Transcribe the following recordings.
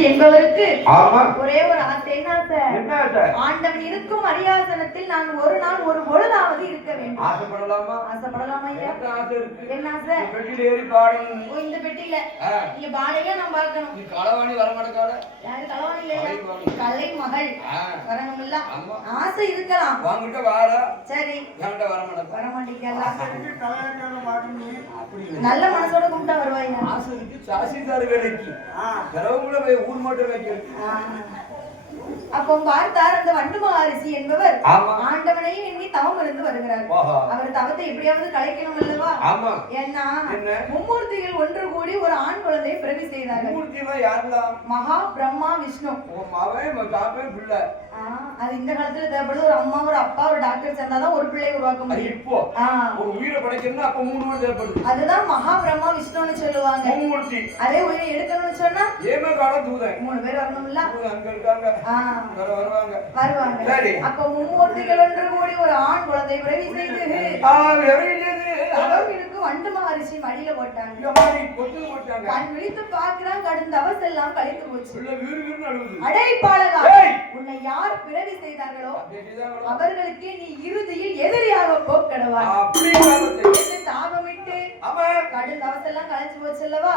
மகரிஷி என்பவருக்கு ஆமா ஒரே ஒரு ஆசை. என்ன ஆசை? ஆண்டவன் இருக்கும் அரியாசனத்தில் நான் ஒரு நாள் ஒரு பொழுதாவது இருக்க வேண்டும். ஆசைப்படலாமா? ஆசைப்படலாமா ஐயா? ஆசை இருக்கு. என்ன ஆசை? பெட்டியில ஏறி பாடணும். ஓ, இந்த பெட்டியில நீங்க பாடையில நான் பார்க்கணும். நீ களவாணி வர மாட்டேக்கால? யாரு களவாணி இல்லையா? கலை மகள் வரணும் இல்ல? ஆசை இருக்கலாம். வாங்கிட்ட வார. சரி. என்கிட்ட வர மாட்டேங்க. வர மாட்டீங்களா? நல்ல மனசோட கும்பிட்டா வருவாங்க. ஆசை இருக்கு. சாசிதார் வேலைக்கு கிரவங்கள போய் ஊர் மாட்டர் வைக்கிறது. அப்போ பார்த்தார் அந்த வண்டு மகரிஷி என்பவர் ஆண்டவனையும் எண்ணி தவம் இருந்து வருகிறார். அவர் தவத்தை எப்படியாவது கலைக்கணும் அல்லவா? ஏன்னா மும்மூர்த்திகள் ஒன்று கூடி ஒரு ஆண் குழந்தையை பிறவி செய்தார்கள். மகா பிரம்மா விஷ்ணு. அது இந்த காலத்துல தேவைப்படுது. ஒரு அம்மா ஒரு அப்பா ஒரு டாக்டர் சேர்ந்தாதான் ஒரு பிள்ளையை உருவாக்க முடியும். இப்போ ஒரு உயிரை படைக்கணும்னா அப்ப 3 பேர் தேவைப்படுது. அதுதான் மகா பிரம்மா விஷ்ணுன்னு சொல்லுவாங்க. மும்மூர்த்தி. அதே உயிரை எடுக்கணும்னு சொன்னா ஏமகால தூதன் 3 பேர் வரணும்ல? அங்க இருக்காங்க. வருவாங்க. சரி. அப்ப மும்மூர்த்திகள் ஒன்று கூடி ஒரு ஆண் குழந்தை பிறவி செய்து வண்டு மகரிஷி மடியில போட்டாங்க. கண் விழித்து பார்க்கிறான். கடும் தவஸ் எல்லாம் கழித்து போச்சு. அடே பாலகா, உன்னை யார் பிறவி செய்தார்களோ அவர்களுக்கு நீ இறுதியில் எதிரியாக போக்கடவாய் என்று சாபமிட்டு கடும் தவஸ் எல்லாம் கழிச்சு போச்சு அல்லவா?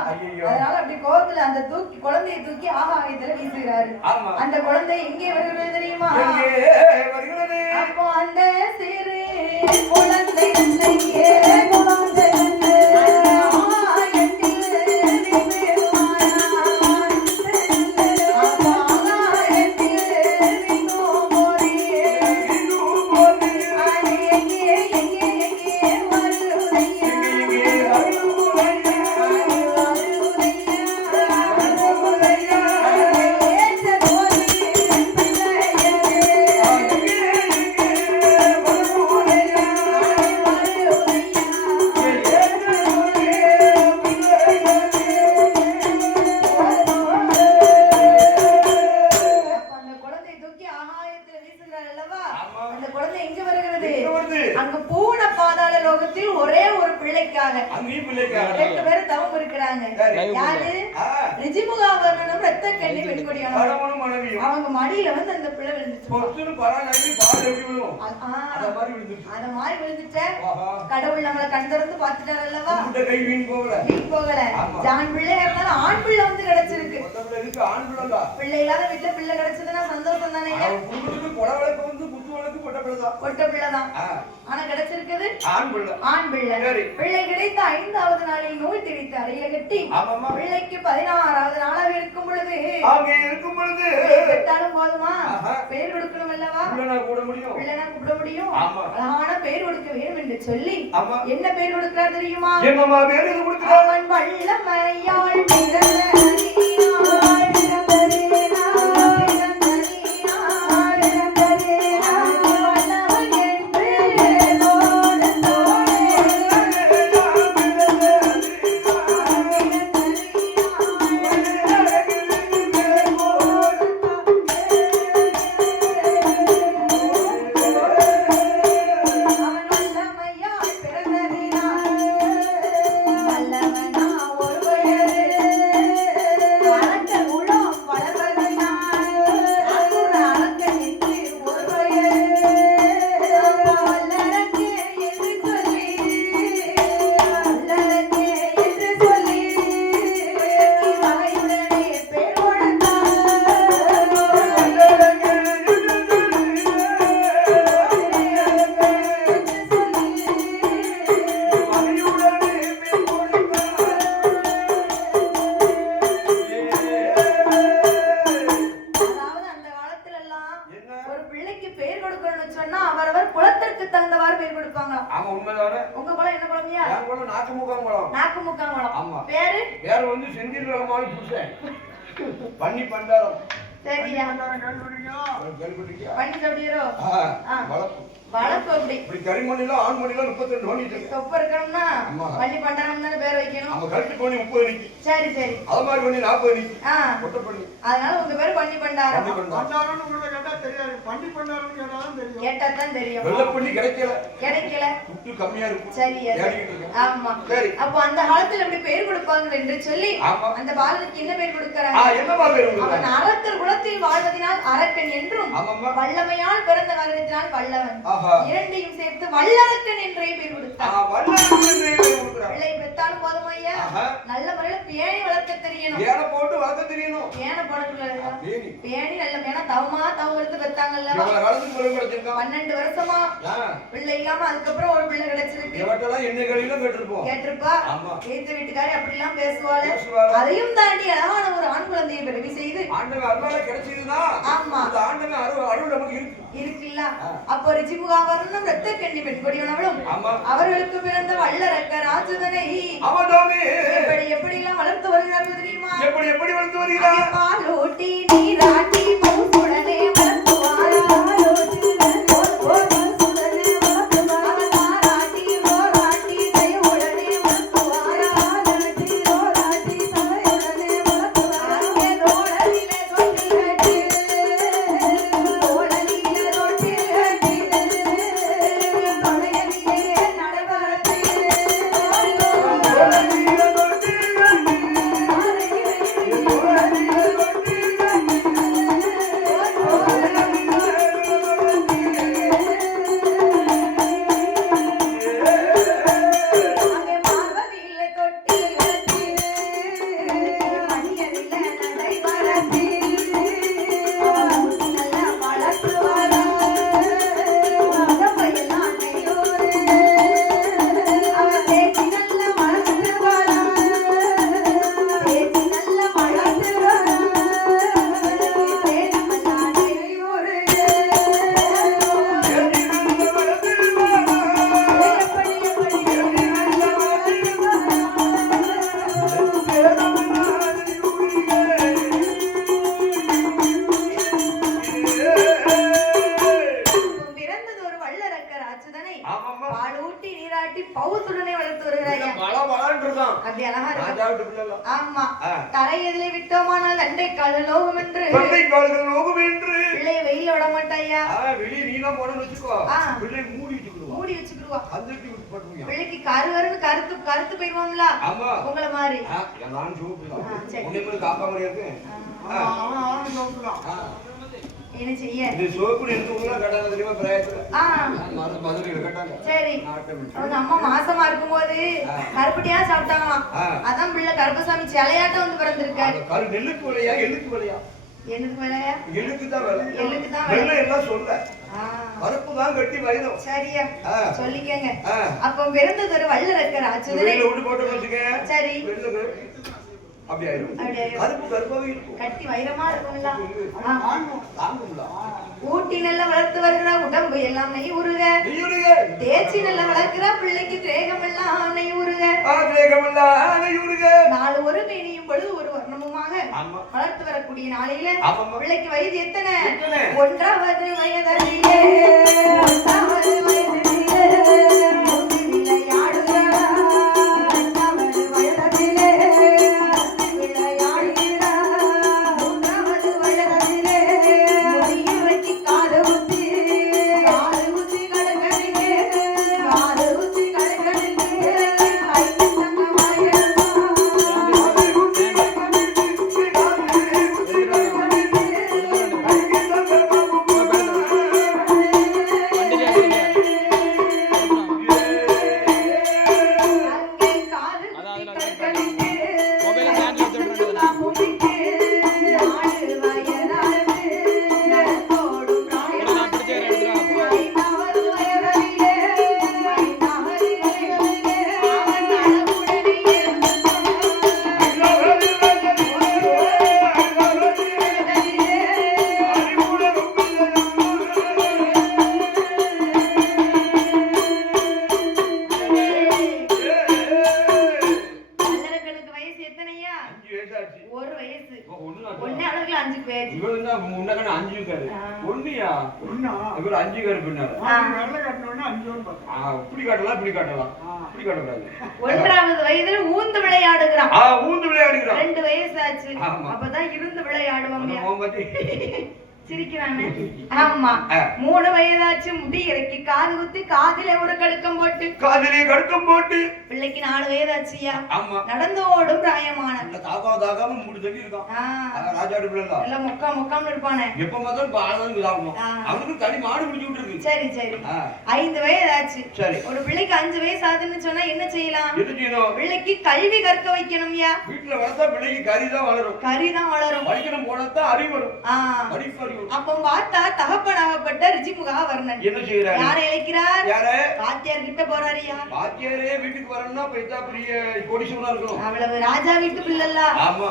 அதனால அப்படி கோபத்துல அந்த குழந்தையை தூக்கி ஆகாயத்துல வீசுகிறாரு. அந்த குழந்தை எங்கே வருகிறது தெரியுமா? அப்போ அந்த சிறு குழந்தை அவங்க மடியில வந்து அந்த பிள்ளை விழுந்துச்சு. அத மாதிரி விழுந்துட்ட கடவுள் நம்மள கண் திறந்து பார்த்துட்டாரு அல்லவா? வீண் போகல. ஆண் பிள்ளை இருந்தாலும் ஆண் பிள்ளை வந்து கிடைச்சிருக்கு. பிள்ளை இல்லாத வீட்டுல பிள்ளை கிடைச்சதுன்னா சந்தோஷம் தானே? கொட்ட பிள்ளைதான். ஆனா கிடைச்சிருக்குது ஆண் பிள்ளை. பிள்ளை கிடைத்த 5வது நாளில் நூல் திரித்து அறையில கட்டி பிள்ளைக்கு 16வது நாளாக இருக்கும் பொழுது பெற்றாலும் போதுமா? பெயர் கொடுக்கணும் அல்லவா? பிள்ளைனா கூப்பிட முடியும். அழகான பெயர் கொடுக்க வேண்டும் என்று சொல்லி என்ன பெயர் கொடுக்கிறார் தெரியுமா? அவன் வல்லமையாள் பிறந்த பண்ணி பண்டாரம். சரியா? பண்ணி சாப்பிடுறோம். வளர்ப்பு அப்படி இப்படி கரிமணில ஆண் மணில 32 பண்ணிட்டு இருக்கு. தொப்ப இருக்கணும்னா பள்ளி பண்டாரம்னு பேர் வைக்கணும். நம்ம கரெக்ட் பண்ணி 30 நிக்கி. சரி சரி. அத மாதிரி பண்ணி 40 நிக்கி. கொட்ட பண்ணி. அதனால உங்க பேர் பள்ளி பண்டாரம். பண்டாரம்னு உள்ள கேட்டா தெரியாது. பள்ளி பண்டாரம்னு கேட்டாலும் தெரியும். கேட்டா தான் தெரியும். வெள்ள பண்ணி கிடைக்கல. கிடைக்கல. துட்டு கம்மியா இருக்கு. சரியா. ஆமா. சரி. அப்ப அந்த காலத்துல எப்படி பேர் கொடுப்பாங்க என்று சொல்லி அந்த பாலனுக்கு என்ன பேர் கொடுக்கறாங்க? என்ன பேர் கொடுக்கறாங்க? அவன் அரக்கர் குலத்தில் வாழ்வதினால் அரக்கன் என்றும் வல்லமையால் பிறந்த காரணத்தினால் வல்லவன். இரண்டையும் சேர்த்து வல்லரக்கன் என்றே பேர் கொடுத்தார். வல்லரக்கன் என்றே பேர் கொடுக்கறார். பிள்ளை பெற்றாலும் போதும் ஐயா. நல்ல முறையில பேணி வளர்க்க தெரியணும். பேண போட்டு வளர்க்க தெரியணும். பேண போடக்கூடாது. பேணி நல்ல பேண தவமா தவறுத்து பெத்தாங்கல்ல. இவங்க காலத்துக்கு பிள்ளை கிடைச்சிருக்கா? 12 வருஷமா பிள்ளை இல்லாம அதுக்கப்புறம் ஒரு பிள்ளை கிடைச்சிருக்கு. இவட்டெல்லாம் என்ன கழியில கேட்டிருப்போம். கேட்டிருப்பா. ஏத்து வீட்டுக்காரி அப்படி எல்லாம் பேசுவாளே. அதையும் தாண்டி அழகான ஒரு ஆண் குழந்தையை பிறவி செய்து ஆண்டவன் அருளால கிடைச்சதுன்னா ஆமா அந்த ஆண்டவன் அருள் நமக்கு இருக்கு. இருக்குல்ல. அப்போ ரிஜிமுகா வரணும் ரத்த கண்ணி பெண்கொடியவளும் அவர்களுக்கு பிறந்த வல்லரக்க ராஜதனை அவதாமே எப்படி எப்படி எல்லாம் வளர்த்து வருகிறார்கள் தெரியுமா? எப்படி எப்படி வளர்த்து வருகிறார்? பாலோட்டி நீராட்டி பௌசுடனே வளர்த்துவாரா. பிள்ளை வெயில விட மாட்டாயா? வெளிய நீனா போறன்னு வெச்சுக்கோ. பிள்ளை மூடி வச்சுக்குவா. அந்தட்டி விட்டு போடுங்க. பிள்ளைக்கு கருவருன்னு கருத்து போய்டுவாங்களா? ஆமா. உங்கள மாதிரி. நான் சோப்புலாம். உன்னை மாதிரி காப்பா மாதிரி இருக்கு. அவன் சோப்புலாம். என்ன செய்ய? இந்த சோப்பு எடுத்து உள்ள கட்டாங்க தெரியுமா பிராயத்துல? மதுரையில கட்டாங்க. சரி. அவங்க அம்மா மாசமா இருக்கும்போது கருப்பட்டியா சாப்பிட்டாங்களாம். அதான் பிள்ளை கருப்பசாமி சிலையாட்ட வந்து பிறந்திருக்காரு. கரு நெல்லுக்கு விலையா எள்ளுக்கு விலையா? என்னது விலையா? எள்ளுக்கு தான் விலை. எள்ளுக்கு தான் விலை. வெள்ளை எல்லாம் சொல்ல. கருப்பு தான் கட்டி வைரம். சரியா? சொல்லிக்கங்க. அப்ப பிறந்தது ஒரு வல்லரக்கர் ஆச்சுதனே. வெள்ள விட்டு போட்டு வச்சுக்க. சரி. வெள்ள அப்படி ஆயிடும். கருப்பு கருப்பாவே இருக்கும். கட்டி வைரமா இருக்கும்ல. தாங்கும்ல. ஊட்டி நல்லா வளர்த்து வருகிற உடம்பு எல்லாம் நெய் உருக. தேய்ச்சி நல்லா வளர்க்கிற பிள்ளைக்கு தேகம் எல்லாம் நெய் உருக. நாலு ஒரு மேனியும் பொழுது ஒரு வர்ணமுமாக வளர்த்து வரக்கூடிய நாளையில பிள்ளைக்கு வயது எத்தனை? 1வது வயதிலே ஒண்ணே அளவுல 5 பேர். இவரு தான் முன்னக்கன 5 இருக்காரு. ஒண்ணியா? ஒண்ணா? இவரு 5 காரு பின்னாரு. வெள்ளை கட்டணும்னா 5 பார்த்தேன். இப்படி காட்டலாம், இப்படி காட்டலாம். இப்படி காட்டக்கூடாது. 1வது வயதில் ஊந்து விளையாடுகிறான். ஊந்து விளையாடுகிறான். 2 வயசு ஆச்சு. அப்பதான் இருந்து விளையாடுவாங்க. சிரிக்கிறானே. ஆமா. 3 வயதாச்சு. முடி இறக்கி காது குத்தி காதிலே ஒரு கடுக்கம் போட்டு பிள்ளைக்கு 4 வயதாச்சியா. நடந்து ஓடும் பிராயமான எல்லாம் மொக்கா மொக்கான்னு இருப்பானே. சரி சரி. 5 வயதாச்சு. ஒரு பிள்ளைக்கு 5 வயசு ஆகுதுன்னு சொன்னா என்ன செய்யலாம்? பிள்ளைக்கு கல்வி கற்க வைக்கணும்யா. வீட்டுல வளர்த்தா பிள்ளைக்கு கறிதான் வளரும். படிக்கணும் போனதான் அறிவு வரும். அப்ப பார்த்தா தகப்பனாகப்பட்ட ரிஜிமுகவர்ணன் என்ன செய்யறாரு? யாரை அழைக்கிறார்? யாரு? வாத்தியார் கிட்ட போறாரியா. வாத்தியாரே வீட்டுக்கு வரணும்னா பெரிய பெரிய கோடீஸ்வரனா இருக்கணும். அவ்வளவு ராஜா வீட்டு பிள்ளல்ல.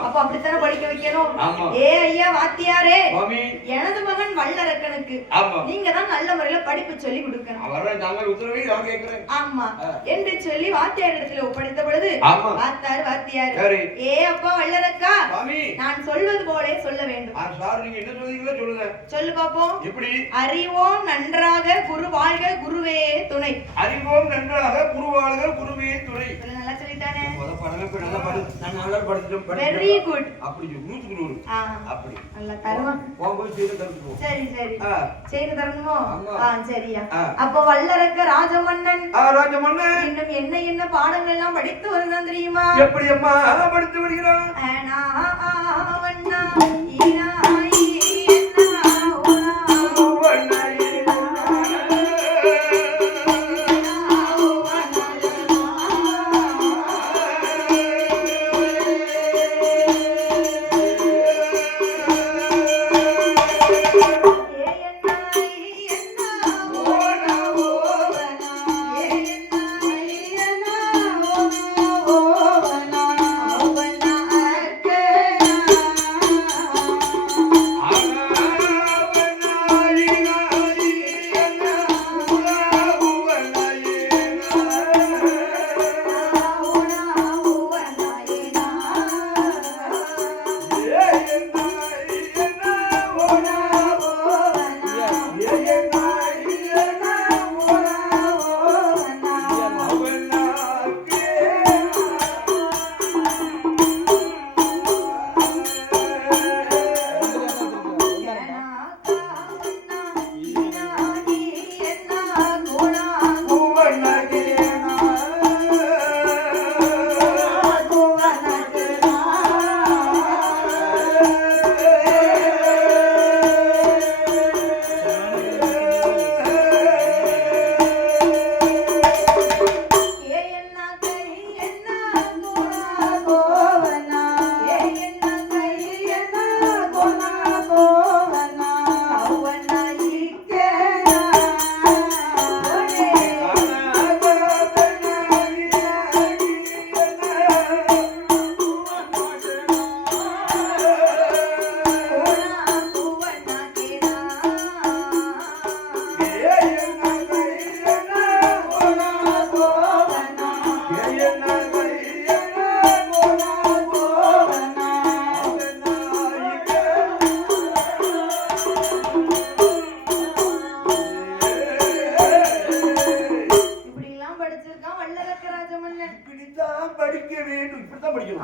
அப்ப அப்படித்தானே படிக்க வைக்கணும். ஏ ஐயா வாத்தியாரே, எனது மகன் வல்லரக்கனுக்கு நீங்க தான் நல்ல முறையில படிப்பு சொல்லி கொடுக்கணும். அவரை நாங்கள் உத்தரவை நான் கேட்கிறேன். ஆமா என்று சொல்லி வாத்தியார் இடத்துல ஒப்படைத்த பொழுது வாத்தியார், ஏ அப்பா வல்லரக்கா, நான் சொல்வது போலே சொல்ல வேண்டும். நீங்க என்ன சொல்றீங்களோ சொல்லுங்க. சொல்லு பாப்போம். எப்படி? அறிவோம் நன்றாக குரு வாழ்க குருவே துணை. அறிவோம் நன்றாக குரு வாழ்க குருவே துணை. நல்லா சொல்லிட்டானே. நல்லா பாடு. நான் நல்லா படிச்சிட்டேன். Very good. அப்படி 100க்கு 100. அப்படி. நல்லா தருவா. போய் செய்து தரணும். சரி சரி. செய்து தரணுமோ? சரியா. அப்ப வல்லரக்க ராஜமன்னன் இன்னும் என்ன என்ன பாடங்கள் எல்லாம் படித்து வருகிறான் தெரியுமா? எப்படி அம்மா படித்து வருகிறான்?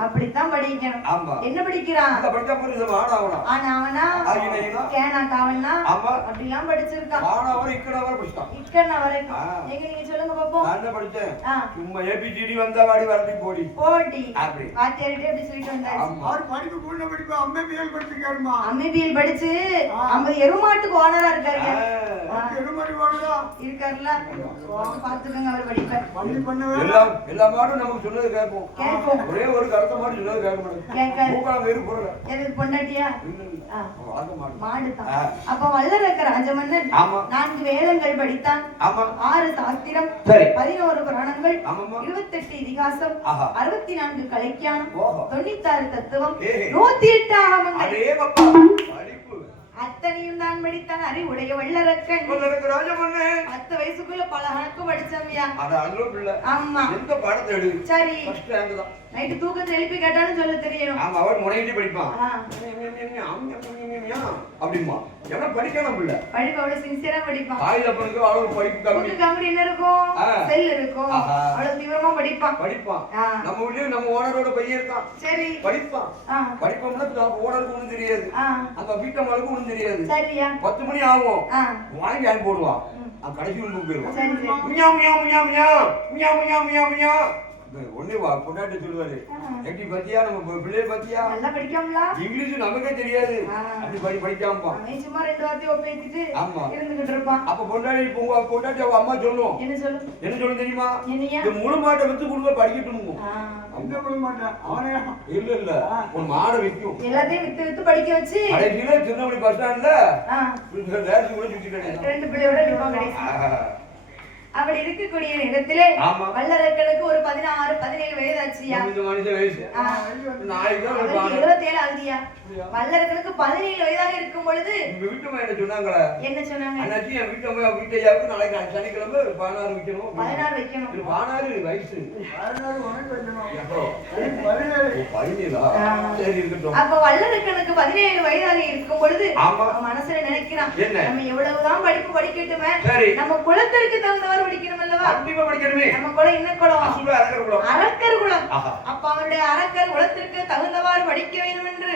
அப்படித்தான் படிக்கணும். என்ன படிக்கிறான்? ஆனா கேனா காவல்னா அப்படிலாம் படிச்சிருக்கான். இக்கண்ண வரைக்கும். எங்க நீங்க சொல்லுங்க பாப்போம். நான் என்ன படிச்சேன்? சும்மா ஏபிசிடி வந்தா வாடி வரடி போடி போடி. வாத்தியார்கிட்ட அப்படி சொல்லிட்டு வந்தாச்சு. அவர் படிப்பு கூட படிப்பு அம்மைபிஎல் படிச்சிருக்காருமா. அம்மைபிஎல் படிச்சு 50 எருமாட்டுக்கு ஓனரா இருக்காருங்க. எருமாடு ஓனரா இருக்காருல. பாத்துக்கங்க அவர் படிப்பார். பள்ளி பண்ணவே எல்லா மாடும் நமக்கு சொல்றது கேட்போம். ஒரே ஒரு கருத்த மாடு சொல்றது கேட்க மாட்டோம். கேட்காது. மூக்கால வேறு போறல. எதுக்கு பொண்டாட்டியா? மாடு தான். அப்ப வல்லரக்க ராஜமன்னன் 4 வேதங்கள் படித்தான். 6 சாஸ்திரம், 11 புராணங்கள், 28 இதிகாசம், 64 கலைஞானம், 96 தத்துவம், 108 ஆகமங்கள். அத்தனையும் தான் படித்தான் அறிவுடைய வல்லரக்கன். ராஜமண்ணே 10 வயசுக்குள்ள பல கணக்கும் படிச்சோம்யா. அது அல்வா பிள்ளை. ஆமா. எந்த பாடத்தை எடு? சரி. ஃபர்ஸ்ட் ரேங்க் தான். நைட்டு தூக்கத்தை எழுப்பி கேட்டாலும் சொல்ல தெரியணும். ஆமா, அவர் முனையிட்டு படிப்பான். அப்படிமா எவன படிக்கணும் பிள்ளை. படிப்பு அவ்வளவு சின்சியரா படிப்பான். ஆயுத பணுக்கு அவ்வளவு படிப்பு கம்மி. கம்மி என்ன இருக்கும்? செல் இருக்கும். அவ்வளவு தீவிரமா படிப்பான். நம்ம வீட்லயும் நம்ம ஓனரோட பையன் இருக்கான். சரி. படிப்பான். படிப்போம்னா ஓனருக்கு ஒண்ணும் தெரியாது. அந்த வீட்டம்மாளுக்கு ஒண்ணும் தெரியாது. சரியா? 10 மணி ஆகும். வாங்கி அனுப்பி போடுவான். கடைசி ஒன்று போயிடுவான். ஒண்ணு பொண்டாட்டி சொல்லுவாரு, எப்படி பத்தியா நம்ம பிள்ளைய பத்தியா நல்லா படிக்காமலா? இங்கிலீஷ் நமக்கே தெரியாது. அப்படி படிக்காம சும்மா 2 வார்த்தை ஒப்பேத்திட்டு ஆமா இருந்துகிட்டு இருப்பான். அப்ப பொண்டாட்டி அவங்க அம்மா சொல்லும். என்ன சொல்லும் தெரியுமா? இந்த முழு மாட்டை வித்து கொடுங்க படிக்கட்டும். அந்த முழு மாட்டை அவனே இல்ல ஒரு மாடை விற்கும். எல்லாத்தையும் வித்து படிக்க வச்சு கடைசியில சின்னபடி பஸ் ஸ்டாண்ட்ல ரேஸ் கூட சுத்தி கிடையாது. 2 பிள்ளையோட நிப்பான் கடைசி. அப்படி இருக்கக்கூடிய இடத்திலே வல்லரக்கனுக்கு ஒரு 16 17 வயது ஆச்சியா. இந்த மனுஷ வயசு 27 ஆகுதியா. வல்லரக்கனுக்கு 17 வயதாக இருக்கும் பொழுது வீட்டுமா என்ன சொன்னாங்களே? என்ன சொன்னாங்க? அண்ணாச்சி என் வீட்டையாவுக்கு நாளைக்கு சனிக்கிழமை 16 வைக்கணும். 16 வைக்கணும். 16 வயசு 16 உனக்கு வைக்கணும். 17 சரி இருக்கட்டும். அப்ப வல்லரக்கனுக்கு 17 வயதாக இருக்கும் பொழுது மனசுல நினைக்கிறான், நம்ம எவ்வளவுதான் படிப்பு படிக்கட்டுமே, நம்ம குலத்திற்கு தகுந்தவாறு படிக்கணும் அல்லவா? கண்டிப்பா படிக்கணுமே. நம்ம குலம் என்ன குலம்? அரக்கர் குலம். அரக்கர் குலம். அப்ப அவருடைய அரக்கர் குலத்திற்கு தகுந்தவாறு படிக்க வேண்டும் என்று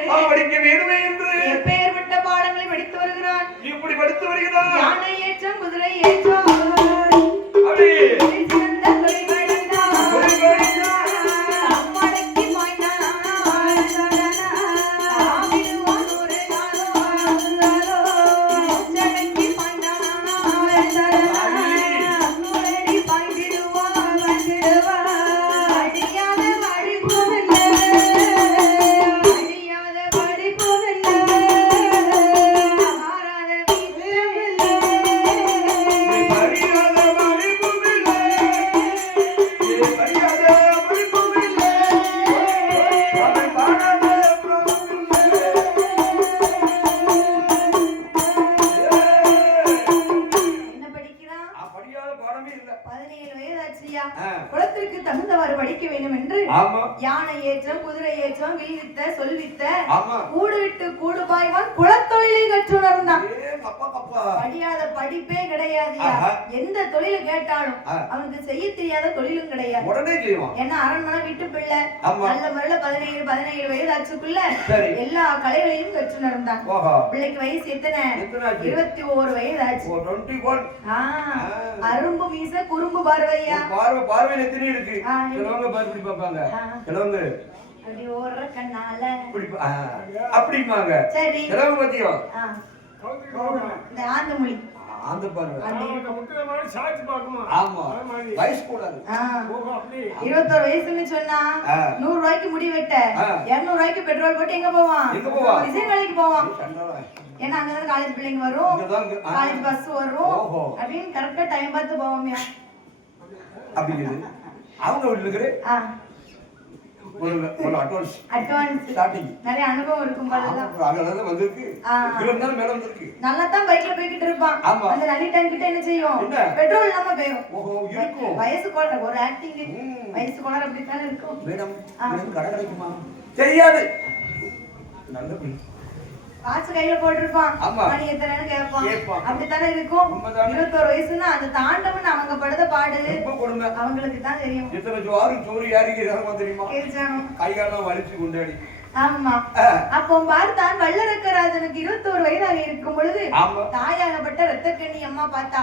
எப்பேற்பட்ட பாடங்களை படித்து வருகிறான். இப்படி படித்து வருகிறான். யானை ஏற்றம், குதிரை ஏற்றம், குலத்திற்கு தகுந்தவாறு படிக்க வேண்டும் என்று யானை ஏற்றம், குதிரை ஏற்றம், வில்வித்த, சொல்வித்த, கூடு விட்டு கூடு பாய்வான் குலத்தொழிலை கற்றுணர்ந்தான். படியாத படிப்பே கிடையாதுயா. எந்த தொழிலை கேட்டாலும் அவனுக்கு செய்ய தெரியாத தொழிலும் கிடையாது. ஏன்னா அரண்மனை வீட்டு பிள்ளை நல்ல முறையில 17 வயது ஆச்சுக்குள்ள எல்லா கலைகளையும் கற்றுணர்ந்தான். பிள்ளைக்கு வயசு எத்தனை? 21 வயது ஆச்சு. அரும்பு மீச குறும்பு பார்வையா. பார்வையில எத்தனை இருக்கு? சிலவங்க பார்த்து பாப்பாங்க, சிலவங்க அப்படி ஓடுற கண்ணால அப்படிமாங்க. சரி, சிலவங்க பத்தியும் இந்த ஆந்த மொழி ஆந்த பார்வை. ஆமா, வயசு கூடாது. 21 வயசுன்னு சொன்னா 100 ரூபாய்க்கு முடி வெட்ட 200 ரூபாய்க்கு பெட்ரோல் போட்டு எங்க போவான்? டிசைன் வேலைக்கு போவான். ஏன்னா அங்கதான் காலேஜ் பிள்ளைங்க வரும், காலேஜ் பஸ் வரும் அப்படின்னு கரெக்டா டைம் பார்த்து போவோம்யா. அப்படிங்கிறது அவங்க வீட்டுல இருக்கிற ஒரு அட்வான்ஸ் ஸ்டார்டிங் நிறைய அனுபவம் இருக்கும் போலதான் அங்கதான் வந்திருக்கு. கிலோமீட்டர் மேல வந்திருக்கு. நல்லா தான் பைக்ல போய்கிட்டு இருப்பான். அந்த நல்லி டைம் கிட்ட என்ன செய்யும்? பெட்ரோல் இல்லாம போயிடும். வயசு கோள ஒரு ஆக்டிங் வயசு கோள அப்படித்தானே இருக்கும். மேடம் கடை கிடைக்குமா? தெரியாது. நல்ல வாட்ச் கையில போட்டுருப்பான். மணி எத்தனைன்னு கேட்பான். அப்படித்தானே இருக்கும். 21 வயசுன்னா அந்த தாண்டவன் அவங்க படுத பாடு அவங்களுக்கு தான் தெரியும். எத்தனை ஜோறு சோறு யாருக்கு தெரியுமா? கைகாலம் வலிச்சு கொண்டாடி. ஆமா. அப்போ பார்த்தான் வல்லரக்கராஜனுக்கு 21 வயதாக இருக்கும் பொழுது தாயாகப்பட்ட ரத்தக்கண்ணி அம்மா பார்த்தா,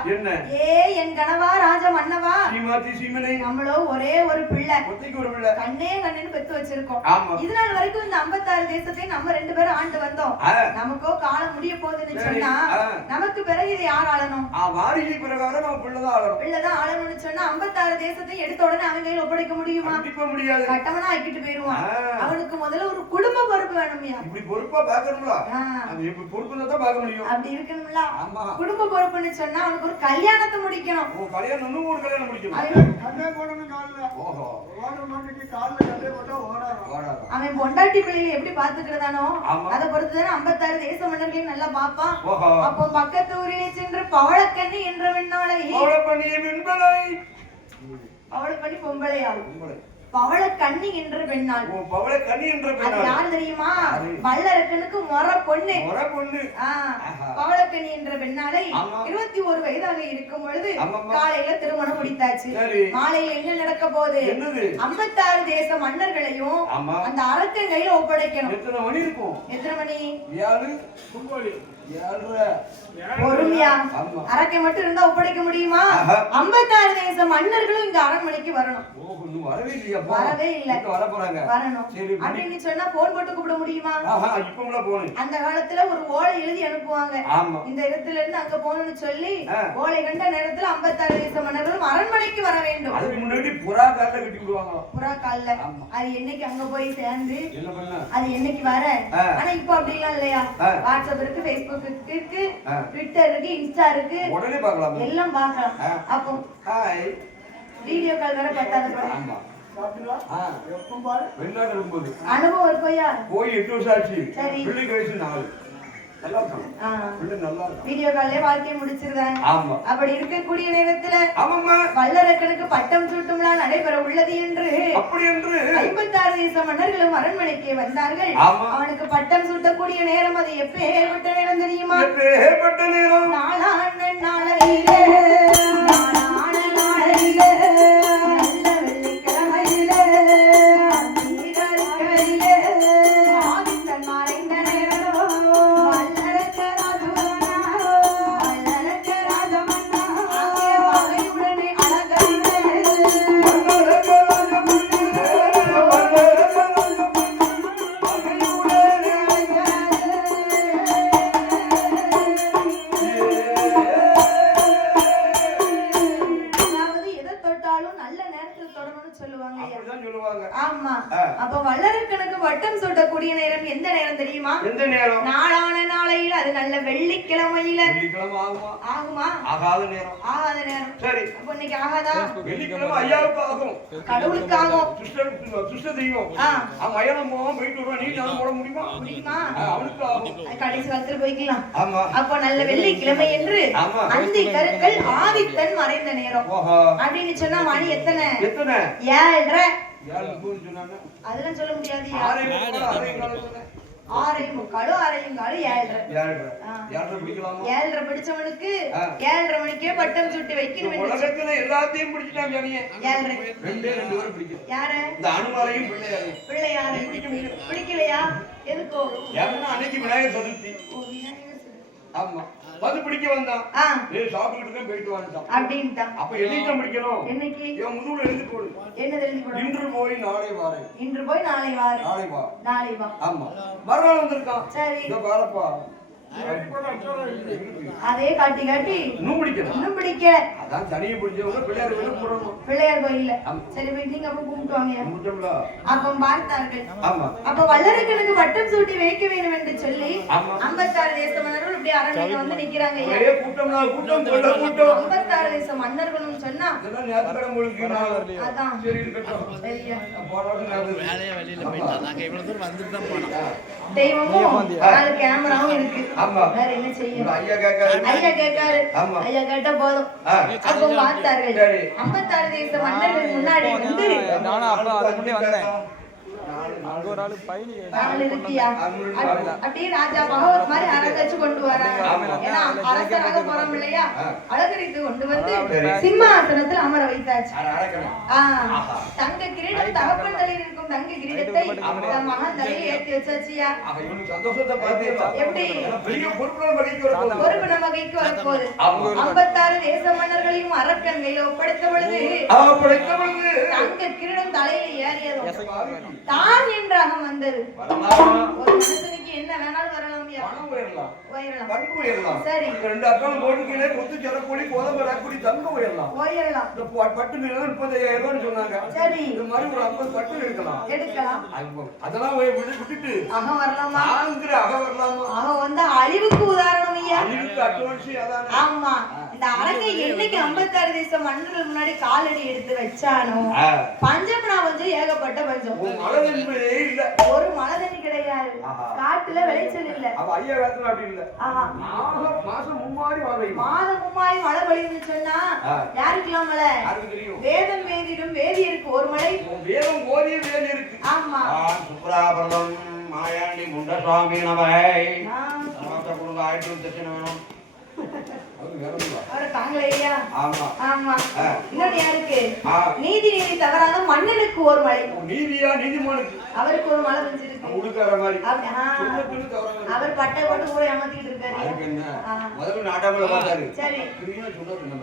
ஏ என் கணவா ராஜ மன்னவா, நம்மளோ ஒரே ஒரு பிள்ளை, கண்ணே கண்ணுன்னு பெத்து வச்சிருக்கோம். இதனால் வரைக்கும் இந்த 56 தேசத்தையும் நம்ம 2 பேரும் ஆண்டு வந்தோம். நமக்கோ காலம் முடிய போகுதுன்னு சொன்னா நமக்கு பிறகு இதை யார் ஆளணும்? பிரகாரம் நம்ம பிள்ளைதான் ஆளணும்னு சொன்னா 56 தேசத்தையும் எடுத்த உடனே அவங்க கையில் ஒப்படைக்க முடியுமா? முடியாது. கட்டவனா ஆக்கிட்டு போயிருவான். அவனுக்கு முதல்ல ஒரு குடும்ப பொறுப்பு வேணும்யா. இப்படி பொறுப்பா பாக்கணும்ல. அது இப்படி பொறுப்புல தான் பாக்க பார்க்க முடியும். அப்படி இருக்கணும்ல. ஆமா. குடும்ப பொறுப்புன்னு சொன்னா அவனுக்கு ஒரு கல்யாணத்தை முடிக்கணும். ஓ கல்யாணம் இன்னும் ஒரு கல்யாணம் முடிக்கணும். கண்ணே போடணும் கால்ல. ஓஹோ. ஓட மாட்டிக்கு கால்ல கண்ணே போட்டா ஓடாது. அவன் பொண்டாட்டி பிள்ளைகளை எப்படி பாத்துக்கிறதானோ ஆமா. அதை பொறுத்துதானே 56 தேச மன்னர்களையும் நல்லா பாப்பான். ஓஹோ. அப்போ பக்கத்து ஊரிலே சென்று பவளக்கண்ணி என்ற வெண்ணாளை பவளப்பண்ணி வெண்பலை பவளப்பண்ணி பொம்பளையா வெண்பலை பவளக்கண்ணி என்ற பெண்ணாள். ஓ பவளக்கண்ணி என்ற அது பெண்ணாள். யார் தெரியுமா? வல்லரக்கனுக்கு முறை பொண்ணு. முறை பொண்ணு. பவளக்கண்ணி என்ற பெண்ணாளை ஆமா. 21 வயதாக இருக்கும் பொழுது ஆமாம்மா. காலையில திருமணம் முடித்தாச்சு. சரி. மாலையில என்ன நடக்க போகுது? என்னது? 56 தேச மன்னர்களையும் ஆமா. அந்த அரக்கன் கையில ஒப்படைக்கணும். எத்தனை மணி இருக்கும்? எத்தனை மணி? 7 கும்பலி 7 பொறுமையா ஆமா. அரக்கன் மட்டும் இருந்தா ஒப்படைக்க முடியுமா? 56 தேச மன்னர்களும் இங்க அரண்மனைக்கு வரணும். ஓ இன்னும் வரவே இல்லையா? வரவே இல்ல. இப்ப வர போறாங்க. வரணும். சரி. அப்படின்னு சொன்னா போன் போட்டு கூப்பிட முடியுமா? ஆஹா இப்போல போணும். அந்த காலத்துல ஒரு ஓலை எழுதி அனுப்புவாங்க. ஆமா. இந்த இடத்துல இருந்து அங்க போகணும்னு சொல்லி ஆ. ஓலை கண்ட நேரத்துல 56 தேச மன்னர்களும் அரண்மனைக்கு வர வேண்டும். அதுக்கு முன்னாடி புறா கால்ல கட்டி விடுவாங்க. புறா கால்ல. ஆமா. அது என்னைக்கு அங்க போய் சேர்ந்து என்ன பண்ண? அது என்னைக்கு வர? ஆ. ஆனா இப்போ அப்படிலாம் இல்லையா? ஆ. வாட்ஸ்அப் இருக்கு, Facebook இருக்கு, ஆ. ட்விட்டர் இருக்கு, இன்ஸ்டா இருக்கு, உடனே பார்க்கலாம். எல்லாம் பார்க்கலாம். ஆ. அப்போ ஹாய். வீடியோ கால் வேற பத்தாது. ஆமா. சாப்பிட்டா ஆ. எப்போ பாரு வெளிநாடு இருக்கும்போது அனுபவம் இருக்கோயா? போய் 8 வருஷம் ஆச்சு. சரி. பிள்ளை வயசு 4. நல்லா இருக்கும். பிள்ளை நல்லா இருக்கும். வீடியோ கால்லே வாழ்க்கையை முடிச்சிருக்காங்க. ஆமா. அப்படி இருக்கக்கூடிய நேரத்துல ஆமாம்மா. வல்லரக்கனுக்கு பட்டம் சூட்டும்லா நடைபெற உள்ளது என்று அப்படி என்று 56 தேச மன்னர்களும் அரண்மனைக்கு வந்தார்கள். ஆமா. அவனுக்கு பட்டம் சூட்டக்கூடிய நேரம் அது எப்பேற்பட்ட நேரம் தெரியுமா? எப்பேற்பட்ட நேரம்? நாளான நாளையிலே நாளான நாளையிலே நல்ல வெள்ளிக்கிழமையிலே அதிகாரிகளிலே ஆதித்தன் மறைந்த நேரம் வல்லரக்க ராஜமன்னா வல்லரக்க ராஜமன்னா ஆகிய வகையுடனே அழகரிலே அதாவது எதை தொட்டாலும் நல்ல நேரத்துல தொடணும்னு சொல்லுவாங்க ஐயா. அப்படிதான் சொல்லுவாங்க. ஆமா. ஆ. அப்ப வல்லரக்கனுக்கு வட்டம் சூட்டக்கூடிய நேரம் எந்த நேரம் தெரியுமா? எந்த நேரம்? நாளான நாளையில் அது நல்ல வெள்ளிக்கிழமையில வெள்ளிக்கிழமை ஆகுமா? ஆகுமா? ஆகாத நேரம். ஆகாத நேரம். சரி. அப்ப இன்னைக்கு ஆகாதா? வெள்ளிக்கிழமை ஐயாவுக்கு ஆகும். கடவுளுக்கு ஆகும். துஷ்ட தெய்வம். ஆ. மயிலம் போவோம் போயிட்டு வருவோம். நீ நானும் போட முடியுமா? முடியுமா? அவனுக்கு ஆகும். அது கடைசி காலத்துல போய்க்கலாம். ஆமா. அப்போ நல்ல வெள்ளிக்கிழமை என்று ஆமா. அந்தி கருக்கள் ஆதித்தன் மறைந்த நேரம் ஓஹோ. அப்படின்னு சொன்னா மணி எத்தனை? எத்தனை? 7:30. 7 சொன்னாங்க. அதெல்லாம் சொல்ல முடியாது. 6:45. 6:45 6:45 7:30. 7:30 பிடிக்கலாமா? 7:30 பிடிச்சவனுக்கு 7:30 மணிக்கே பட்டம் சுட்டி வைக்கணும். உலகத்துல எல்லாத்தையும் பிடிச்சிட்டான் ஜானியே. 7:30. 2 பேரும் பிடிக்கும். யாரு? இந்த அனுமாரையும் பிள்ளையாரையும். பிள்ளையாரு பிடிக்கலையா? எதுக்கோ? ஏன்னா அன்னைக்கு விநாயகர் சதுர்த்தி. ஓ, விநாயகர் சதுர்த்தி. ஆமா. வந்து பிடிக்க வந்தான். சாப்பிட்டுட்டு போயிட்டு வந்துட்டான். அப்படின்ட்டான். அப்ப என்னைக்கு பிடிக்கணும்? என்னைக்கு? இவன் முதுகுல எழுதி போடு. என்ன எழுதி போடு? இன்று போய் நாளை வாரேன். இன்று போய் நாளை வாரு. நாளை வா. நாளை வா. ஆமா. மறுநாள் வந்திருக்கான். சரி. இதோ பாரப்பா. அதே காட்டி காட்டி இன்னும் பிடிக்கணும். இன்னும் பிடிக்கல. அதான் தனியை பிடிச்சவங்க பிள்ளையார் வெளில போடணும். பிள்ளையார் கோயில்ல. சரி போய் நீங்க அப்ப கும்பிட்டு வாங்க. முடிச்சோம்ல. அப்ப பார்த்தார்கள். ஆமா. அப்ப வல்லரக்கனுக்கு வட்டம் சூட்டி வைக்க வேண்டும் என்று சொல்லி ஆமா. 56 தேச மன்னர்கள் இப்படி அரண்மனைக்கு வந்து நிக்கிறாங்க. ஒரே கூட்டம்னா கூட்டம் கொண்ட கூட்டம். 56 தேச மன்னர்களும் சொன்னா இதெல்லாம் நேத்துக்கட உங்களுக்கு அதான் சரி இருக்கட்டும். சரியா? வேலையா வெளியில போயிட்டா நாங்க இவ்வளவு தூரம் வந்துட்டு தான் போனோம். தெய்வமும் நாலு கேமராவும் இருக்கு. ஆமா. வேற என்ன செய்யும்? ஐயா கேக்காரு. ஐயா கேட்காரு. ஆமா. ஐயா கேட்டா போதும். அப்போ பார்த்தார்கள். சரி. 56 தேச மன்னர்கள் முன்னாடி வந்து நானும் அப்ப அது முன்னே வந்தேன். அங்க ஒரு ஆளு பயணி நாலு இருக்கியா? அப்படியே ராஜா பகவத் மாதிரி அரசச்சு கொண்டு வராங்க. ஏன்னா அரசராக போறோம் இல்லையா? அலங்கரித்து கொண்டு வந்து சிம்மாசனத்தில் அமர வைத்தாச்சு. தங்க கிரீடம் தகப்பன் தலையில் இருக்கும் தங்க கிரீடத்தை தன் மகன் தலையில் ஏற்றி வச்சாச்சியா? சந்தோஷத்தை பார்த்தீங்களா? எப்படி? பெரிய பொறுப்பு நம்ம கைக்கு வரப்போகுது. பொறுப்பு நம்ம கைக்கு வரப்போகுது. 56 தேச மன்னர்களையும் அரக்கன் கையில ஒப்படைத்த பொழுது தங்க கிரீடம் தலையில் ஏறியதும் தான் என்ற அகம் வந்தது. ஒரு மனுஷனுக்கு என்ன வேணாலும் வரலாம்யா. உயரலாம். உயரலாம். சரி. ரெண்டு அக்கம் போட்டுக்கினே கொத்து செரக்கூலி கோதம்பு ரக்கூலி தங்க உயரலாம். உயரலாம். இந்த பட்டு மீன் 35,000 ரூபான்னு சொன்னாங்க. சரி. இந்த மாதிரி ஒரு 50 பட்டு எடுக்கலாம். எடுக்கலாம். அதெல்லாம் விட்டுட்டு அகம் வரலாமா? ஆங்கிற அகம் வரலாமா? அகம் வந்து அழிவுக்கு உதாரணம் அதுக்கு அட்வான்ஸ் அதானே. ஆமா இந்த அரக்கை என்னைக்கு 56 தேசம் மன்னர்கள் முன்னாடி காலடி எடுத்து வச்சானோ பஞ்சம்னா கொஞ்சம் ஏகப்பட்ட பஞ்சம். மழை தண்ணி இல்ல, ஒரு மழை தண்ணி கிடையாது, காட்டுல விளைச்சல் இல்ல. அப்ப ஐயா காலத்துல அப்படி இல்ல. மாசம் மும்மாரி மழை, மாதம் மும்மாரி மழை பொழியும்னு சொன்னா யாருக்கெல்லாம் மழை? யாருக்கு தெரியும்? வேதம் வேதிடும் வேதியருக்கு ஒரு மழை, வேதம் ஓதிய வேதி இருக்கு. ஆமா சுப்ராபரணம் மாயாண்டி முண்டசுவாமி நமஹை நமக்கு கொடுங்க 1000 தட்சணை வேணும். அவரை தாங்களையா? ஆமா ஆமா. இன்னொரு யாருக்கு? நீதி தவறாத மன்னனுக்கு ஒரு மழை. நீதியா? நீதிமானுக்கு அவருக்கு ஒரு மழை பெஞ்சிருக்கு. உடுக்கற மாதிரி அவர் பட்டை போட்டு கூட ஏமாத்திட்டு இருக்காரு. அதுக்கு என்ன? முதல்ல நாட்டாமல பார்த்தாரு. சரி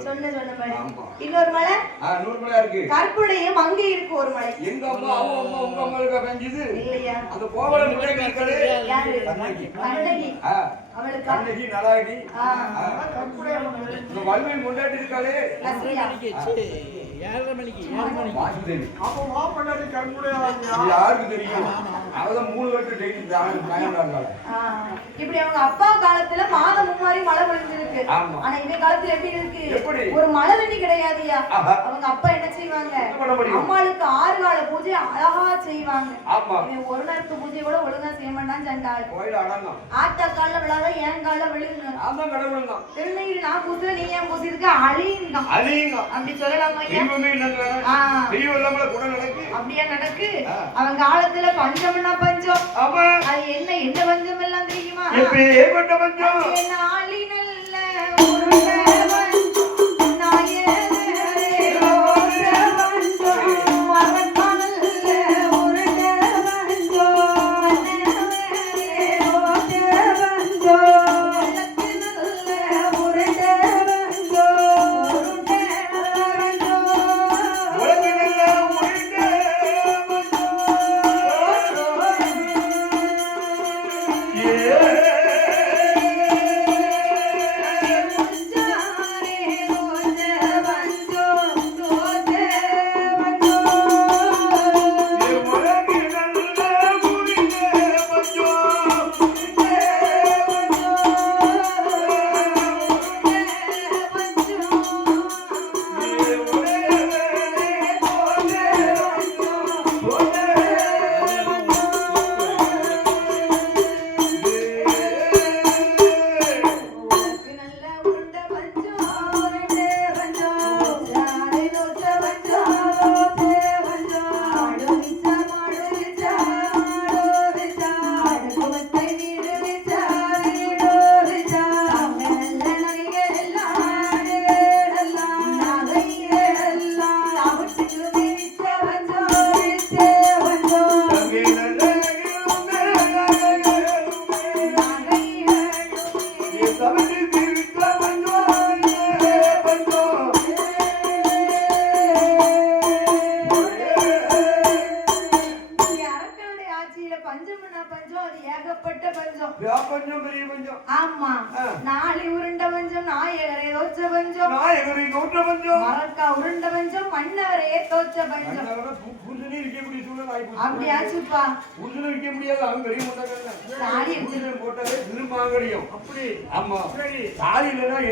சொன்ன மாதிரி. ஆமா. இன்னொரு மழை? இன்னொரு மழை இருக்கு. கற்புடைய மங்கையருக்கு ஒரு மழை. எங்க அம்மா அவங்க அம்மா உங்க அம்மாவுக்கு பெஞ்சது இல்லையா? அந்த கோவல முட்டைகளே யாரு? கண்ணகி. அவளுக்கு கண்ணகி நலாகி இந்த வல்மை முண்டாட்டி இருக்காளே வாசுதேவி. அப்போ வா பண்ணாடி கண்முடையா யாருக்கு தெரியும்? அவதான் 3 வருஷம் டெய்லி இருந்தாங்க. இப்படி அவங்க அப்பா காலத்துல மாதம் மும்மாரி மழை பொழிஞ்சிருக்கு. ஆனா இந்த காலத்துல எப்படி இருக்கு? ஒரு மழை தண்ணி கிடையாதுயா. அவங்க அப்பா என்ன செய்வாங்க? அம்மாளுக்கு 6 கால பூஜை அழகா செய்வாங்க. இவன் ஒரு நேரத்து பூஜை கூட ஒழுங்கா செய்ய மாட்டான் சண்டாள். ஆத்தா கால விழாத ஏன் கால விழுங்க. திருநீர் நான் பூசுற நீ ஏன் பூசிருக்க? அழியுங்க அப்படி சொல்லலாமா? அப்படியா நடக்கு? அவங்க காலத்துல பஞ்சம்னா பஞ்சம். அது என்ன பஞ்சம் எல்லாம் தெரியுமா? என்ன ஆளி நல்ல ஒரு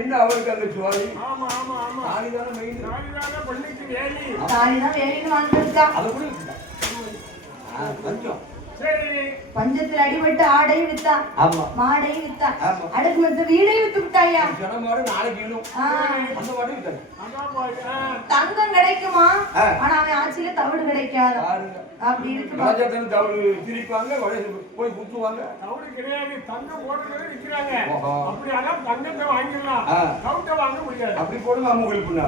என்ன அவருக்கு அந்த சுவாரி பஞ்சத்தில் அடிபட்டு ஆடையும் வித்தா, மாடையும் வித்தா, அடுக்கு மத்த வீடையும் வித்து விட்டாயா? தங்கம் கிடைக்குமா? ஆனா அவன் ஆட்சியில தவிடு கிடைக்காது. அப்படி இருக்கு. போய் குத்துவாங்க. தவிடு கிடையாது, தங்கம் போடுறதே விற்கிறாங்க. அப்படி ஆனா தங்கத்தை வாங்கிடலாம், தவிட்டை வாங்க முடியாது. அப்படி போடுங்க அவங்களுக்கு.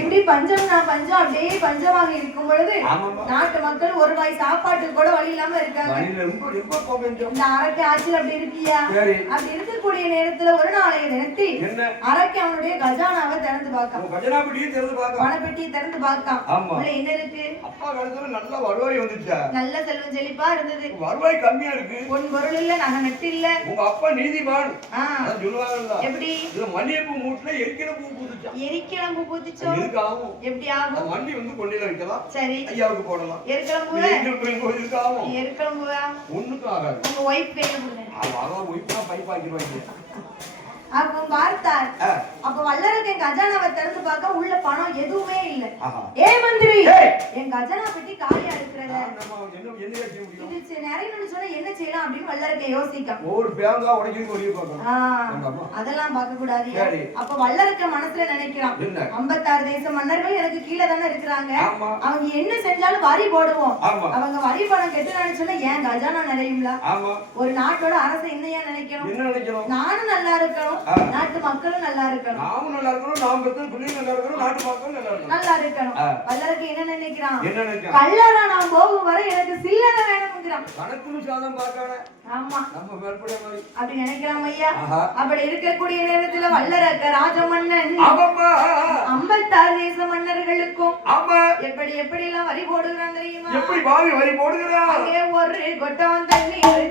இப்படி பஞ்சம்னா பஞ்சம் அப்படியே பஞ்சமாக இருக்கும் பொழுது நாட்டு மக்கள் ஒரு வாய் சாப்பாட்டுக்கு கூட வழி இல்லாம இருக்காங்க. இந்த அரக்கை ஆட்சியில் அப்படி இருக்கியா? அப்படி இருக்கக்கூடிய நேரத்துல ஒரு நாளைய நிறுத்தி அரக்கை அவனுடைய கஜானாவை திறந்து பார்க்கான், பணப்பெட்டியை திறந்து பார்க்கான். என்ன இருக்கு? நல்ல வருவாய் வந்துச்சா? நல்ல செல்வம் செழிப்பா இருந்தது. வருவாய் கம்மியா இருக்கு. பொன் பொருள் இல்ல, நகை நட்டு இல்ல. உங்க அப்பா நீதிமான் சொல்லுவாங்கல்ல, எப்படி மல்லிகைப்பூ மூட்டுல எரிக்கிற பூ பூத்துச்சா? எரிக்கிழம்பு பூத்துச்சோ? எப்படி ஆகும்? வண்டி வந்து கொண்டையில வைக்கலாம். சரி, ஐயாவுக்கு போடலாம். எரிக்கிழம்பு எரிக்கிழம்பு எரிக்கிழம்பு ஒண்ணுக்கும் ஆகாது. உங்க ஒய்ஃப் பேரு கொடுங்க. அவன் ஒய்ஃபா பைப்பாக்கிடுவாங்க. அப்ப பார்த்தார். அப்ப வல்லரக்கு என் கஜானாவை திறந்து பார்க்க உள்ள பணம் எதுவுமே இல்ல. ஏ மந்திரி, என் கஜானா பெட்டி காலியா இருக்கிறத இது நிறைய சொன்னா என்ன செய்யலாம் அப்படின்னு வல்லரக்கை யோசிக்க. ஒரு பேங்கா உடைக்கிறதுக்கு ஒரே பார்க்கணும். அதெல்லாம் பார்க்க கூடாது. அப்ப வல்லரக்க மனசுல நினைக்கிறான், 56 தேச மன்னர்கள் எனக்கு கீழே தானே இருக்கிறாங்க, அவங்க என்ன செஞ்சாலும் வரி போடுவோம், அவங்க வரி பணம் கெட்டுறான்னு சொன்னா ஏன் கஜானா நிறையும்ல. ஒரு நாட்டோட அரசு என்னையா நினைக்கணும், நானும் நல்லா இருக்கணும், நாட்டு மக்களும் நல்லா இருக்கணும், நாமும் நல்லா இருக்கணும், நாம பெற்ற பிள்ளைங்க நல்லா இருக்கணும், நாட்டு மக்களும் நல்லா இருக்கணும். வல்லரக்கு என்ன நினைக்கிறான், கல்லறை நான் போகும் வரை எனக்கு சில்லறை வேணும்ங்கிறான். கணக்குன்னு சாதம் பார்க்கானே. ஆமா, நம்ம மேற்பட மாதிரி அப்படி நினைக்கிறான் ஐயா. அப்படி இருக்கக்கூடிய நேரத்துல வல்லரக்க ராஜமன்னன் 56 தேச மன்னர்களுக்கும் எப்படி எப்படி எல்லாம் வரி போடுகிறான் தெரியுமா? எப்படி வரி போடுகிறான்? ஒரு கொட்டம் தண்ணி ஒரு